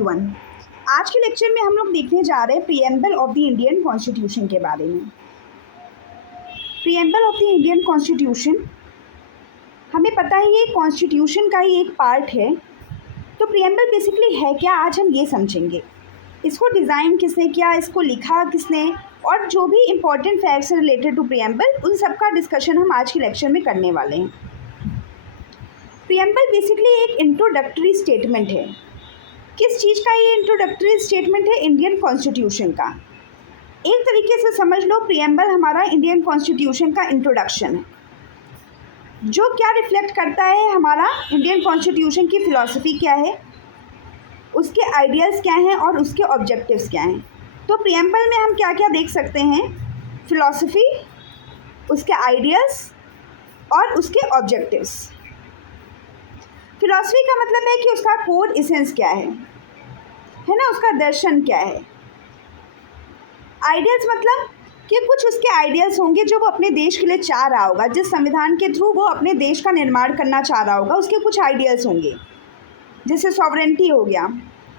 One. आज के lecture में हम लोग देखने जा रहे हैं preamble of the Indian constitution के बारे में। Preamble of the Indian constitution, हमें पता है ये कॉन्स्टिट्यूशन का ही एक पार्ट है। तो प्रीएम्बल बेसिकली है क्या, आज हम ये समझेंगे। इसको डिज़ाइन किसने किया, इसको लिखा किसने, और जो भी important facts related to preamble, उन सब का डिस्कशन हम आज के लेक्चर में करने वाले हैं। प्रीएम्बल बेसिकली एक इंट्रोडक्टरी स्टेटमेंट है। किस चीज़ का ये इंट्रोडक्टरी स्टेटमेंट है? इंडियन कॉन्स्टिट्यूशन का। एक तरीके से समझ लो प्रीएम्बल हमारा इंडियन कॉन्स्टिट्यूशन का इंट्रोडक्शन है, जो क्या रिफ्लेक्ट करता है हमारा इंडियन कॉन्स्टिट्यूशन की फ़िलॉसफी क्या है, उसके आइडियाज़ क्या हैं और उसके ऑब्जेक्टिव्स क्या हैं। तो प्रीएम्बल में हम क्या क्या देख सकते हैं? फ़िलॉसफी, उसके आइडियाज़ और उसके ऑब्जेक्टिव्स। फ़िलॉसफी का मतलब है कि उसका कोर एसेंस क्या है ना, उसका दर्शन क्या है। आइडियाज़ मतलब कि कुछ उसके आइडियाज़ होंगे जो वो अपने देश के लिए चाह रहा होगा, जिस संविधान के थ्रू वो अपने देश का निर्माण करना चाह रहा होगा, उसके कुछ आइडियाज़ होंगे। जैसे सॉवरेंटी हो गया,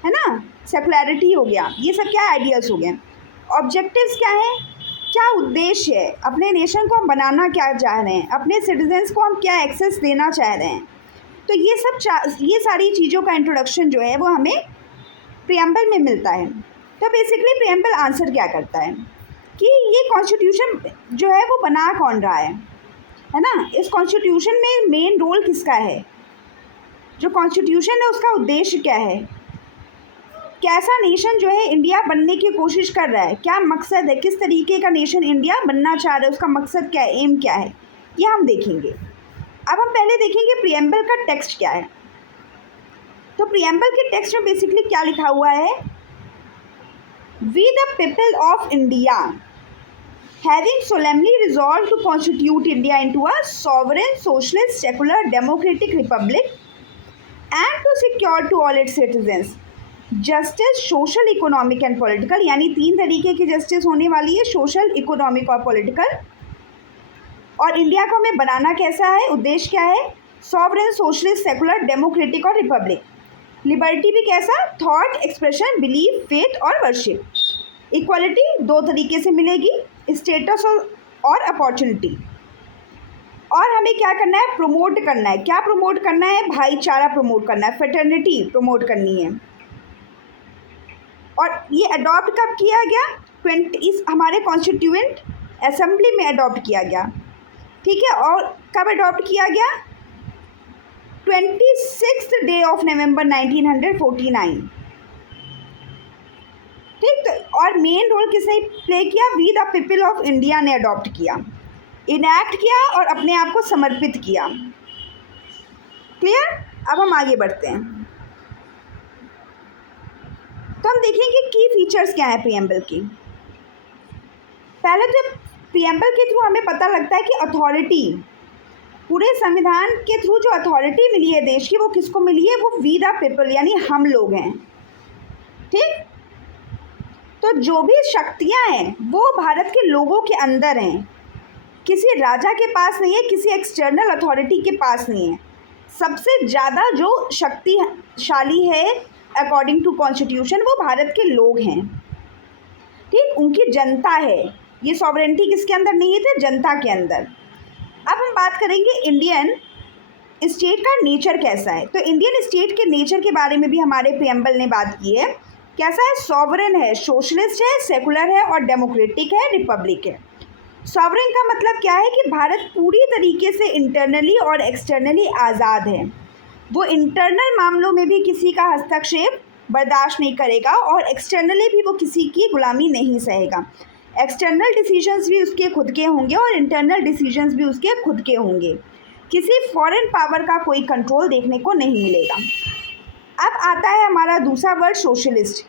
है ना, सेकुलरिटी हो गया, ये सब क्या आइडियाज़ हो गए। ऑब्जेक्टिव्स क्या है, क्या उद्देश्य है, अपने नेशन को हम बनाना क्या चाह रहे हैं, अपने सिटीजन्स को हम क्या एक्सेस देना चाह रहे हैं। तो ये सारी चीज़ों का इंट्रोडक्शन जो है वो हमें प्रीएम्बल में मिलता है। तो बेसिकली प्रीएम्बल आंसर क्या करता है कि ये कॉन्स्टिट्यूशन जो है वो बना कौन रहा है ना। इस कॉन्स्टिट्यूशन में मेन रोल किसका है, जो कॉन्स्टिट्यूशन है उसका उद्देश्य क्या है, कैसा नेशन जो है इंडिया बनने की कोशिश कर रहा है, क्या मकसद है, किस तरीके का नेशन इंडिया बनना चाह रहा है, उसका मकसद क्या है, एम क्या है, ये हम देखेंगे। अब हम पहले देखेंगे प्रीएम्बल का टेक्स्ट क्या है। तो प्रीएम्बल के टेक्स्ट में बेसिकली क्या लिखा हुआ है? We the people of India having solemnly resolve to constitute India into a sovereign socialist secular democratic republic and to secure to all its citizens justice, social, economic and political. यानी 3 तरीके की justice होने वाली है, social, economic और political. और India को हमें बनाना कैसा है, उद्देश्य क्या है? सॉवरेन, सोशलिस्ट, सेकुलर, डेमोक्रेटिक और रिपब्लिक। लिबर्टी भी कैसा? थॉट, एक्सप्रेशन, बिलीफ, फेथ और वर्शिप। इक्वालिटी 2 तरीके से मिलेगी, स्टेटस और अपॉर्चुनिटी। और हमें क्या करना है? प्रमोट करना है। क्या प्रमोट करना है? भाईचारा प्रमोट करना है, फ्रेटर्निटी प्रमोट करनी है। और ये अडॉप्ट कब किया गया? इस हमारे कॉन्स्टिट्यूएंट असेंबली में अडॉप्ट किया गया, ठीक है। और कब अडॉप्ट किया गया? 26 डे ऑफ नवंबर 1949, ठीक। तो और मेन रोल किसने प्ले किया? We the people of India ने अडॉप्ट किया, इनैक्ट किया और अपने आप को समर्पित किया। क्लियर? अब हम आगे बढ़ते हैं। तो हम देखेंगे की फीचर्स क्या है प्रीएम्बल की। पहले तो प्रीएम्बल के थ्रू हमें पता लगता है कि अथॉरिटी, पूरे संविधान के थ्रू जो अथॉरिटी मिली है देश की, वो किसको मिली है? वो वी द पीपल यानी हम लोग हैं, ठीक। तो जो भी शक्तियां हैं वो भारत के लोगों के अंदर हैं, किसी राजा के पास नहीं है, किसी एक्सटर्नल अथॉरिटी के पास नहीं है। सबसे ज़्यादा जो शक्तिशाली है अकॉर्डिंग टू कॉन्स्टिट्यूशन वो भारत के लोग हैं, ठीक। उनकी जनता है। ये सॉवरेंटी किसके अंदर नहीं है? थे जनता के अंदर। अब हम बात करेंगे इंडियन स्टेट का नेचर कैसा है। तो इंडियन स्टेट के नेचर के बारे में भी हमारे प्रीएम्बल ने बात की है। कैसा है? सॉवरेन है, सोशलिस्ट है, सेकुलर है और डेमोक्रेटिक है, रिपब्लिक है। सॉवरेन का मतलब क्या है कि भारत पूरी तरीके से इंटरनली और एक्सटर्नली आज़ाद है। वो इंटरनल मामलों में भी किसी का हस्तक्षेप बर्दाश्त नहीं करेगा और एक्सटर्नली भी वो किसी की गुलामी नहीं सहेगा। एक्सटर्नल डिसीजंस भी उसके खुद के होंगे और इंटरनल डिसीजंस भी उसके खुद के होंगे। किसी फॉरेन पावर का कोई कंट्रोल देखने को नहीं मिलेगा। अब आता है हमारा दूसरा वर्ड, सोशलिस्ट।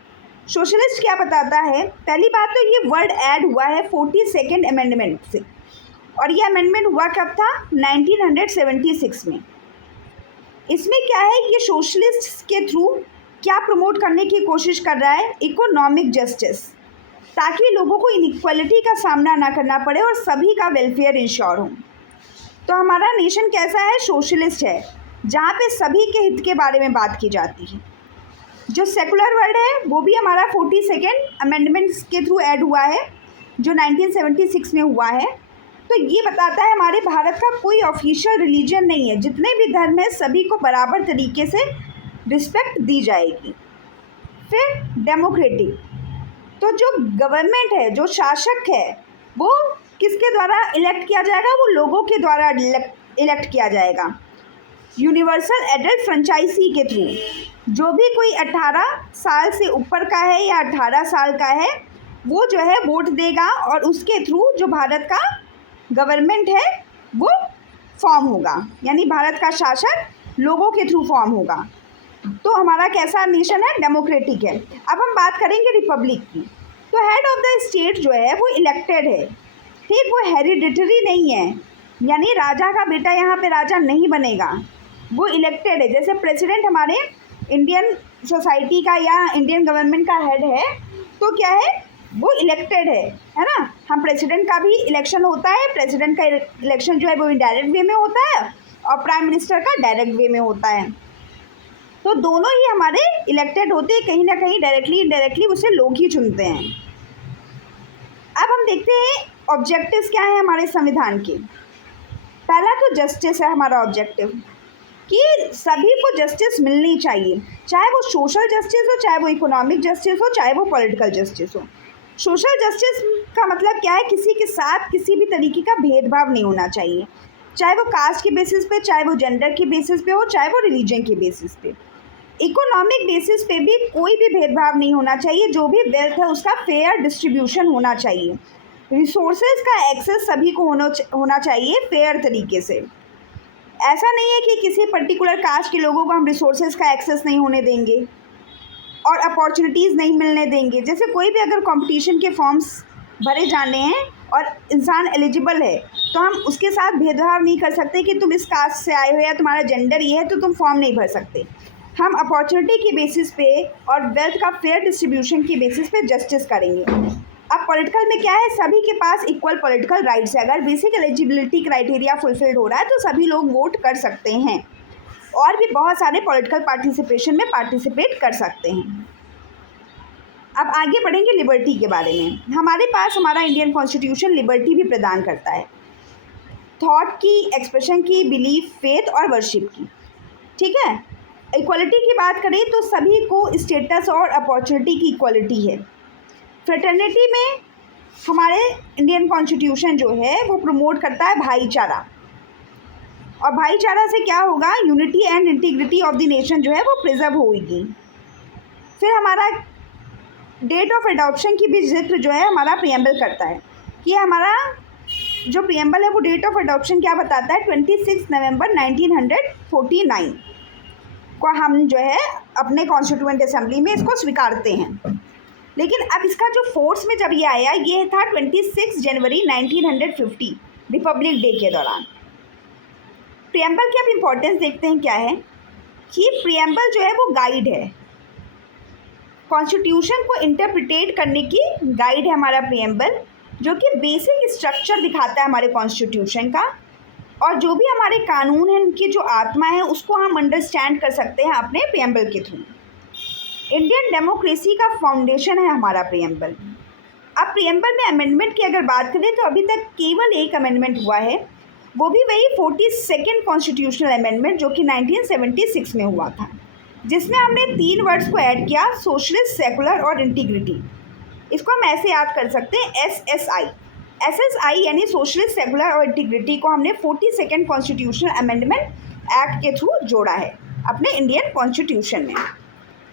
सोशलिस्ट क्या बताता है? पहली बात तो ये वर्ड ऐड हुआ है 42nd अमेंडमेंट से, और ये अमेंडमेंट हुआ कब था? 1976 में। इसमें क्या है, ये सोशलिस्ट के थ्रू क्या प्रमोट करने की कोशिश कर रहा है? इकोनॉमिक जस्टिस, ताकि लोगों को इनइक्वालिटी का सामना ना करना पड़े और सभी का वेलफेयर इंश्योर हो। तो हमारा नेशन कैसा है? सोशलिस्ट है, जहाँ पे सभी के हित के बारे में बात की जाती है। जो सेकुलर वर्ड है वो भी हमारा 42nd अमेंडमेंट्स के थ्रू ऐड हुआ है, जो 1976 में हुआ है। तो ये बताता है हमारे भारत का कोई ऑफिशियल रिलीजन नहीं है, जितने भी धर्म हैं सभी को बराबर तरीके से रिस्पेक्ट दी जाएगी। फिर डेमोक्रेटिक, तो जो गवर्नमेंट है, जो शासक है, वो किसके द्वारा इलेक्ट किया जाएगा? वो लोगों के द्वारा इलेक्ट किया जाएगा। यूनिवर्सल एडल्ट फ्रेंचाइजी के थ्रू, जो भी कोई 18 साल से ऊपर का है या 18 साल का है वो जो है वोट देगा, और उसके थ्रू जो भारत का गवर्नमेंट है वो फॉर्म होगा, यानी भारत का शासन लोगों के थ्रू फॉर्म होगा। तो हमारा कैसा नेशन है? डेमोक्रेटिक है। अब हम बात करेंगे रिपब्लिक की। तो हेड ऑफ द स्टेट जो है वो इलेक्टेड है, ठीक, वो हेरिडिटरी नहीं है, यानी राजा का बेटा यहाँ पे राजा नहीं बनेगा, वो इलेक्टेड है। जैसे प्रेसिडेंट हमारे इंडियन सोसाइटी का या इंडियन गवर्नमेंट का हेड है, तो क्या है? वो इलेक्टेड है ना। हम प्रेसिडेंट का भी इलेक्शन होता है, प्रेसिडेंट का इलेक्शन जो है वो इनडायरेक्ट वे में होता है और प्राइम मिनिस्टर का डायरेक्ट वे में होता है। तो दोनों ही हमारे इलेक्टेड होते हैं, कहीं ना कहीं डायरेक्टली इनडायरेक्टली उसे लोग ही चुनते हैं। अब हम देखते हैं ऑब्जेक्टिव्स क्या है हमारे संविधान के। पहला तो जस्टिस है हमारा ऑब्जेक्टिव, कि सभी को जस्टिस मिलनी चाहिए, चाहे वो सोशल जस्टिस हो, चाहे वो इकोनॉमिक जस्टिस हो, चाहे वो पॉलिटिकल जस्टिस हो। सोशल जस्टिस का मतलब क्या है? किसी के साथ किसी भी तरीके का भेदभाव नहीं होना चाहिए, चाहे वो कास्ट के बेसिस पे, चाहे वो जेंडर के बेसिस पे हो, चाहे वो रिलीजन के बेसिस पे। इकोनॉमिक बेसिस पे भी कोई भी भेदभाव नहीं होना चाहिए, जो भी वेल्थ है उसका फेयर डिस्ट्रीब्यूशन होना चाहिए। रिसोर्सेज का एक्सेस सभी को होना चाहिए फेयर तरीके से। ऐसा नहीं है कि किसी पर्टिकुलर कास्ट के लोगों को हम रिसोर्सेज का एक्सेस नहीं होने देंगे और अपॉर्चुनिटीज़ नहीं मिलने देंगे। जैसे कोई भी अगर कंपटीशन के फॉर्म्स भरे जाने हैं और इंसान एलिजिबल है, तो हम उसके साथ भेदभाव नहीं कर सकते कि तुम इस कास्ट से आए हो या तुम्हारा जेंडर ये है तो तुम फॉर्म नहीं भर सकते। हम अपॉर्चुनिटी के बेसिस पे और वेल्थ का फेयर डिस्ट्रीब्यूशन के बेसिस पे जस्टिस करेंगे। अब पॉलिटिकल में क्या है? सभी के पास इक्वल पॉलिटिकल राइट्स है। अगर बेसिक एलिजिबिलिटी क्राइटेरिया फुलफिल्ड हो रहा है तो सभी लोग वोट कर सकते हैं और भी बहुत सारे पॉलिटिकल पार्टिसिपेशन में पार्टिसिपेट कर सकते हैं। अब आगे बढ़ेंगे लिबर्टी के बारे में। हमारे पास हमारा इंडियन कॉन्स्टिट्यूशन लिबर्टी भी प्रदान करता है, थॉट की, एक्सप्रेशन की, बिलीफ, फेथ और वर्शिप की, ठीक है। इक्वलिटी की बात करें तो सभी को स्टेटस और अपॉर्चुनिटी की इक्वलिटी है। फ्रेटर्निटी में हमारे इंडियन कॉन्स्टिट्यूशन जो है वो प्रमोट करता है भाईचारा, और भाईचारा से क्या होगा? Unity and integrity of the nation जो है वो प्रिजर्व होगी। फिर हमारा डेट ऑफ एडॉप्शन की भी जिक्र जो है हमारा प्रियम्बल करता है, कि हमारा जो प्रियम्बल है वो डेट ऑफ एडॉप्शन क्या बताता है? 26 नवंबर 1949 को हम जो है अपने कॉन्स्टिट्यूएंट असेंबली में इसको स्वीकारते हैं। लेकिन अब इसका जो फोर्स में जब ये आया, ये था 26 जनवरी 1950 रिपब्लिक डे के दौरान। प्रियम्बल की अब इम्पोर्टेंस देखते हैं क्या है, कि प्रियम्बल जो है वो गाइड है, कॉन्स्टिट्यूशन को इंटरप्रिटेट करने की गाइड है हमारा प्रियम्बल, जो कि बेसिक स्ट्रक्चर दिखाता है हमारे कॉन्स्टिट्यूशन का, और जो भी हमारे कानून हैं उनकी जो आत्मा है उसको हम अंडरस्टैंड कर सकते हैं अपने प्रियम्बल के थ्रू। इंडियन डेमोक्रेसी का फाउंडेशन है हमारा प्रियम्बल। अब प्रियम्बल में अमेंडमेंट की अगर बात करें तो अभी तक केवल एक अमेंडमेंट हुआ है, वो भी वही 42nd कॉन्स्टिट्यूशनल अमेंडमेंट जो कि 1976 में हुआ था, जिसमें हमने 3 वर्ड्स को ऐड किया, सोशलिस्ट, सेकुलर और इंटीग्रिटी। इसको हम ऐसे याद कर सकते हैं, SSI यानी सोशलिस्ट, सेकुलर और इंटीग्रिटी को हमने 42nd कॉन्स्टिट्यूशनल अमेंडमेंट एक्ट के थ्रू जोड़ा है अपने इंडियन कॉन्स्टिट्यूशन में।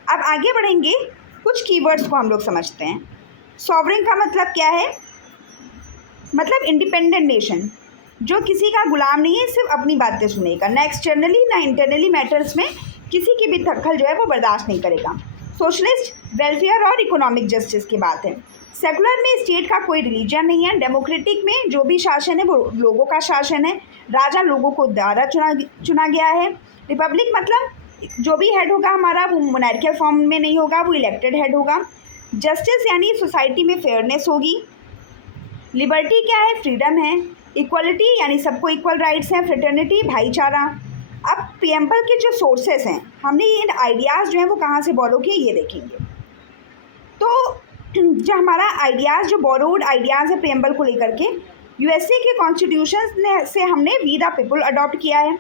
अब आगे बढ़ेंगे, कुछ कीवर्ड्स को हम लोग समझते हैं। सॉवरेन का मतलब क्या है? मतलब इंडिपेंडेंट नेशन, जो किसी का गुलाम नहीं है, सिर्फ अपनी बातें सुनेगा, ना एक्सटर्नली ना इंटरनली मैटर्स में किसी की भी दखल जो है वो बर्दाश्त नहीं करेगा। सोशलिस्ट, वेलफेयर और इकोनॉमिक जस्टिस की बात है। सेकुलर में स्टेट का कोई रिलीजन नहीं है। डेमोक्रेटिक में जो भी शासन है वो लोगों का शासन है, राजा लोगों को द्वारा चुना गया है। रिपब्लिक मतलब जो भी हेड होगा हमारा वो मोनार्कियल फॉर्म में नहीं होगा, वो इलेक्टेड हेड होगा। जस्टिस यानी सोसाइटी में फेयरनेस होगी। लिबर्टी क्या है? फ्रीडम है। इक्वलिटी यानी सबको इक्वल राइट्स हैं। फ्रेटर्निटी भाईचारा। अब प्रियम्बल के जो सोर्सेस हैं, हमने ये आइडियाज़ जो हैं वो कहाँ से बोरो किए ये देखेंगे। तो जो हमारा आइडियाज़, जो बोरोड आइडियाज़ है प्रियम्बल को लेकर के, यूएसए के कॉन्स्टिट्यूशन से हमने वी द पीपल अडॉप्ट किया है।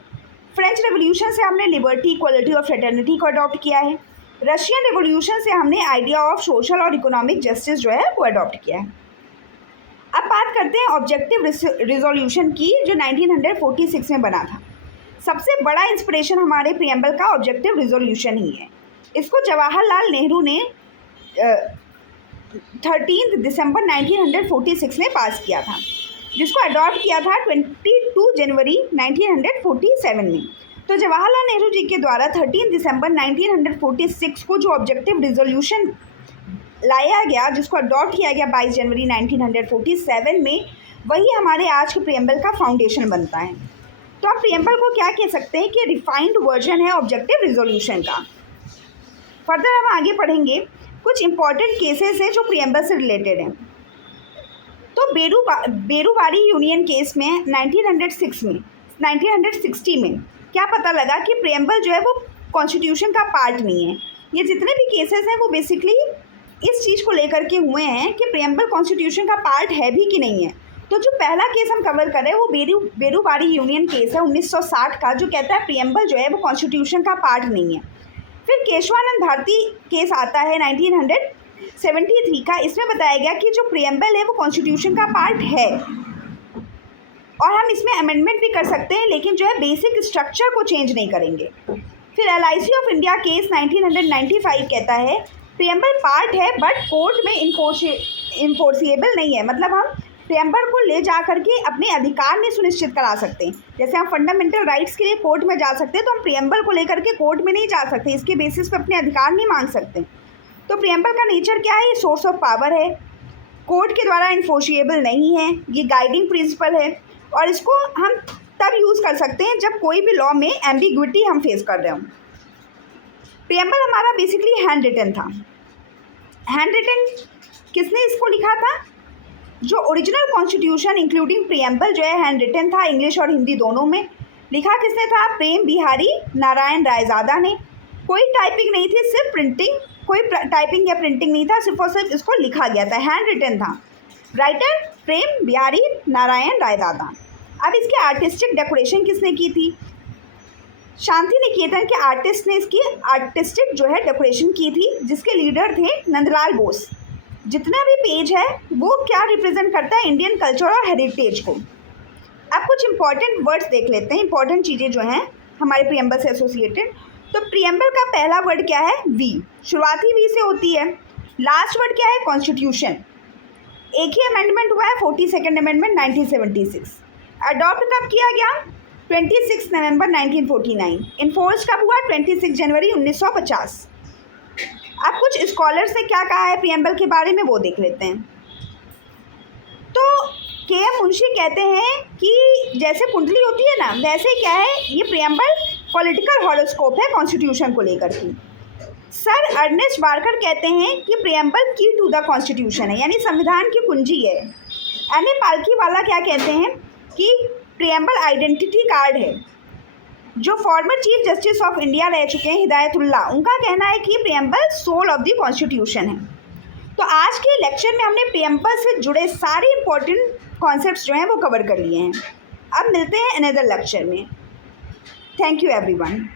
फ्रेंच रेवोल्यूशन से हमने लिबर्टी, इक्वलिटी और फ्रेटर्निटी को अडॉप्ट किया है। रशियन रेवोल्यूशन से हमने आइडिया ऑफ सोशल और इकोनॉमिक जस्टिस जो है वो अडॉप्ट किया है। अब बात करते हैं ऑब्जेक्टिव रिजोल्यूशन की, जो 1946 में बना था। सबसे बड़ा इंस्पिरेशन हमारे प्रियम्बल का ऑब्जेक्टिव रिजोल्यूशन ही है। इसको जवाहरलाल नेहरू ने 13 दिसंबर 1946 में पास किया था, जिसको अडॉप्ट किया था 22 जनवरी 1947 में। तो जवाहरलाल नेहरू जी के द्वारा 13 दिसंबर 1946 को जो ऑब्जेक्टिव रिजोल्यूशन लाया गया, जिसको अडॉप्ट किया गया 22 जनवरी 1947 में, वही हमारे आज के प्रियम्बल का फाउंडेशन बनता है। तो आप प्रियम्बल को क्या कह सकते हैं कि रिफाइंड वर्जन है ऑब्जेक्टिव रिजोल्यूशन का। फर्दर हम आगे पढ़ेंगे, कुछ इंपॉर्टेंट केसेस हैं जो प्रियम्बल से रिलेटेड हैं। तो बेरूबारी यूनियन केस में 1960 में क्या पता लगा कि प्रियम्बल जो है वो कॉन्स्टिट्यूशन का पार्ट नहीं है। ये जितने भी केसेस हैं वो बेसिकली इस चीज़ को लेकर के हुए हैं कि प्रियम्बल कॉन्स्टिट्यूशन का पार्ट है भी कि नहीं है। तो जो पहला केस हम कवर कर रहे हैं वो बेरूबारी यूनियन केस है 1960 का, जो कहता है प्रियम्बल जो है वो कॉन्स्टिट्यूशन का पार्ट नहीं है। फिर केशवानंद भारती केस आता है 1973 का। इसमें बताया गया कि जो प्रियम्बल है वो कॉन्स्टिट्यूशन का पार्ट है और हम इसमें अमेंडमेंट भी कर सकते हैं, लेकिन जो है बेसिक स्ट्रक्चर को चेंज नहीं करेंगे। फिर LIC ऑफ इंडिया केस 1995 कहता है प्रियम्बल पार्ट है बट कोर्ट में इन्फोर्सिएबल नहीं है। मतलब हम प्रियम्बल को ले जा करके अपने अधिकार नहीं सुनिश्चित करा सकते। जैसे हम फंडामेंटल राइट्स के लिए कोर्ट में जा सकते हैं, तो हम प्रियम्बल को लेकर के कोर्ट में नहीं जा सकते, इसके बेसिस पे अपने अधिकार नहीं मांग सकते। तो प्रियम्बल का नेचर क्या है? ये सोर्स ऑफ पावर है, कोर्ट के द्वारा इन्फोर्सिएबल नहीं है, ये गाइडिंग प्रिंसिपल है और इसको हम तब यूज़ कर सकते हैं जब कोई भी लॉ में एम्बिग्विटी हम फेस कर रहे हों। प्रियम्बल हमारा बेसिकली हैंड रिटन था। हैंड रिटन किसने इसको लिखा था? जो ओरिजिनल कॉन्स्टिट्यूशन इंक्लूडिंग प्रियम्बल जो है हैंड रिटन था, इंग्लिश और हिंदी दोनों में। लिखा किसने था? प्रेम बिहारी नारायण रायज़ादा ने। कोई टाइपिंग नहीं थी, सिर्फ प्रिंटिंग, कोई टाइपिंग या प्रिंटिंग नहीं था, सिर्फ और सिर्फ इसको लिखा गया था, हैंड रिटन था। राइटर प्रेम बिहारी नारायण रायज़ादा। अब इसकी आर्टिस्टिक डेकोरेशन किसने की थी? शांति निकेतन के आर्टिस्ट ने इसकी आर्टिस्टिक जो है डेकोरेशन की थी, जिसके लीडर थे नंदलाल बोस। जितना भी पेज है वो क्या रिप्रेजेंट करता है? इंडियन कल्चर और हेरिटेज को। अब कुछ इंपॉर्टेंट वर्ड्स देख लेते हैं, इंपॉर्टेंट चीज़ें जो हैं हमारे प्रियम्बल से एसोसिएटेड। तो प्रियम्बल का पहला वर्ड क्या है? वी। शुरुआती वी से होती है। लास्ट वर्ड क्या है? कॉन्स्टिट्यूशन। एक ही अमेंडमेंट हुआ है, 42nd अमेंडमेंट 1976। अडॉप्ट कब किया गया? 26 नवंबर 1949। इन्फोर्स कब हुआ? 26 जनवरी 1950। अब कुछ स्कॉलर्स ने क्या कहा है प्रियम्बल के बारे में वो देख लेते हैं। तो KM मुंशी कहते हैं कि जैसे कुंडली होती है ना, वैसे क्या है ये प्रियम्बल पॉलिटिकल हॉरोस्कोप है कॉन्स्टिट्यूशन को लेकर के। सर अर्नेस्ट बार्कर कहते हैं कि प्रियम्बल की टू द कॉन्स्टिट्यूशन है, यानी संविधान की कुंजी है। MA पालकीवाला क्या कहते हैं कि प्रियम्बल आइडेंटिटी कार्ड है। जो former chief justice of India रह चुके हैं हिदायतुल्लाह, उनका कहना है कि preamble soul of the constitution है। तो आज के लेक्चर में हमने प्रियम्बल से जुड़े सारे इंपॉर्टेंट कॉन्सेप्ट्स जो हैं वो कवर कर लिए हैं। अब मिलते हैं अनदर लेक्चर में। Thank you everyone.